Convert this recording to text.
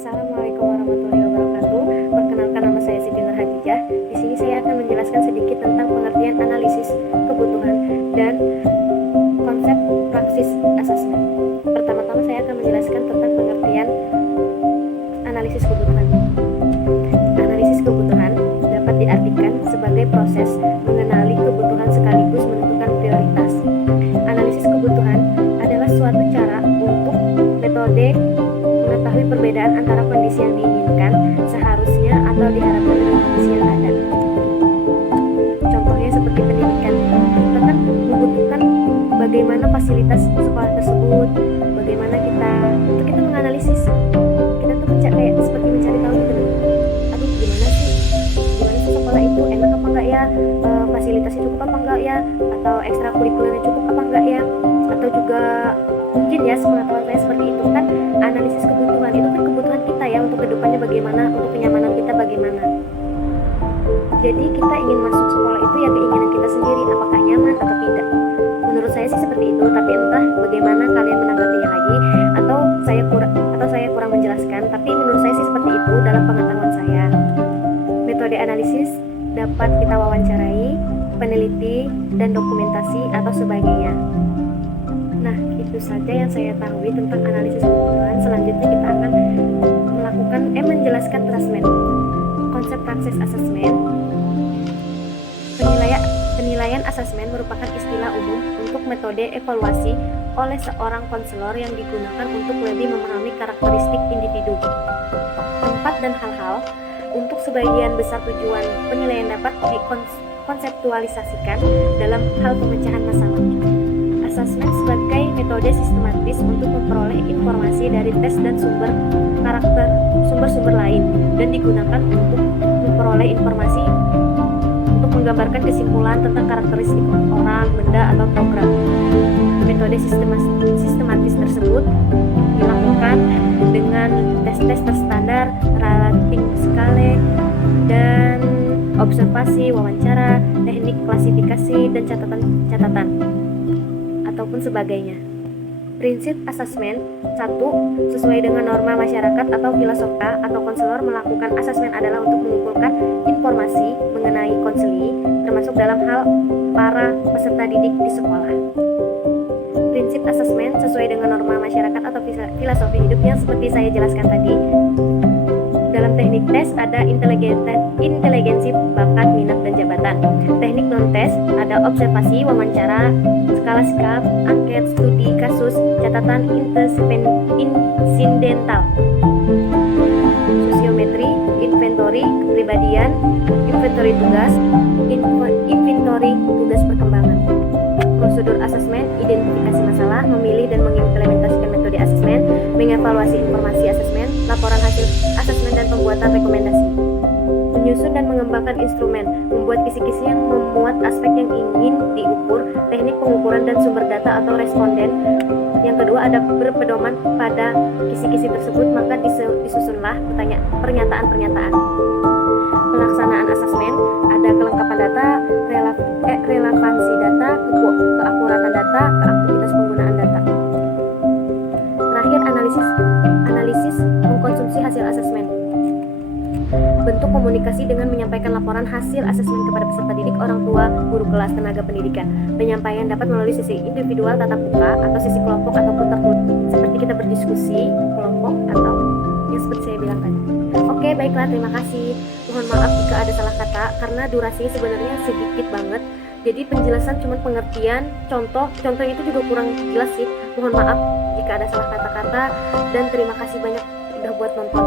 Assalamualaikum warahmatullahi wabarakatuh. Perkenalkan, nama saya Siti Nur Hadijah. Di sini saya akan menjelaskan sedikit tentang pengertian analisis kebutuhan dan konsep praksis asesmen. Pertama-tama saya akan menjelaskan tentang pengertian analisis kebutuhan. Analisis kebutuhan dapat diartikan sebagai proses mengenali kebutuhan sekaligus menentukan prioritas. Analisis kebutuhan adalah suatu cara untuk metode mengetahui perbedaan antara kondisi yang diinginkan seharusnya atau diharapkan dengan kondisi yang ada. Contohnya seperti pendidikan, kita kan membutuhkan bagaimana fasilitas sekolah tersebut, bagaimana kita menganalisis, kita tuh kayak seperti mencari tahu gitu. Aduh, gimana sih sekolah itu enak apa enggak ya, fasilitasnya cukup apa enggak ya, atau ekstrakurikulernya cukup apa enggak ya, atau juga mungkin ya sepengetahuan saya seperti itu kan. Analisis kebutuhan itu kan kebutuhan kita ya, untuk kedepannya bagaimana, untuk kenyamanan kita bagaimana. Jadi kita ingin masuk sekolah itu ya keinginan kita sendiri, apakah nyaman atau tidak. Menurut saya sih seperti itu, tapi entah bagaimana kalian menanggapinya lagi, atau saya kurang menjelaskan. Tapi menurut saya sih seperti itu dalam pengetahuan saya. Metode analisis dapat kita wawancarai, peneliti, dan dokumentasi atau sebagainya. Nah, itu saja yang saya tahu tentang analisis kebutuhan. Selanjutnya kita akan menjelaskan asesmen. Konsep praksis asesmen. Penilaian asesmen merupakan istilah umum untuk metode evaluasi oleh seorang konselor yang digunakan untuk lebih memahami karakteristik individu, tempat, dan hal-hal. Untuk sebagian besar tujuan penilaian dapat dikonseptualisasikan dalam hal pemecahan masalah. Asesmen sebagai metode sistematis untuk memperoleh informasi dari tes dan sumber-sumber lain, dan digunakan untuk memperoleh informasi untuk menggambarkan kesimpulan tentang karakteristik orang, benda, atau program. Metode sistematis tersebut dilakukan dengan tes-tes terstandar, rating skala, dan observasi, wawancara, teknik klasifikasi, dan catatan ataupun sebagainya. Prinsip asesmen 1. Sesuai dengan norma masyarakat atau filosofa atau konselor melakukan asesmen adalah untuk mengumpulkan informasi mengenai konseli, termasuk dalam hal para peserta didik di sekolah. Prinsip asesmen sesuai dengan norma masyarakat atau filosofi hidup yang seperti saya jelaskan tadi. Dalam teknik tes ada inteligensi, bakat, minat, dan jabatan. Teknik non-tes ada observasi, wawancara, skala sikap, angket, studi kasus, catatan insidental, sosiometri, inventory kepribadian, inventory tugas perkembangan. Prosedur asesmen, identifikasi masalah, memilih dan mengimplementasikan metode asesmen, mengevaluasi informasi asesmen, laporan hasil asesmen, dan pembuatan rekomendasi. Menyusun dan mengembangkan instrumen, membuat kisi-kisi yang memuat aspek yang ingin diukur, teknik pengukuran dan sumber data atau responden. Yang kedua ada berpedoman pada kisi-kisi tersebut, maka disusunlah pernyataan-pernyataan. Pelaksanaan asesmen ada kelengkapan data, relevansi data, keakuratan data, keaktivitas penggunaan data. Terakhir analisis mengkonsumsi hasil asesmen. Bentuk komunikasi dengan menyampaikan laporan hasil asesmen kepada peserta didik, orang tua, guru kelas, tenaga pendidikan. Penyampaian dapat melalui sisi individual, tatap muka, atau sisi kelompok ataupun tertulis, seperti kita berdiskusi kelompok atau yang seperti saya bilang tadi. Oke, baiklah, terima kasih. Mohon maaf jika ada salah kata karena durasinya sebenarnya sedikit banget. Jadi penjelasan cuma pengertian, contoh itu juga kurang jelas sih. Mohon maaf jika ada salah kata-kata, dan terima kasih banyak udah buat nonton.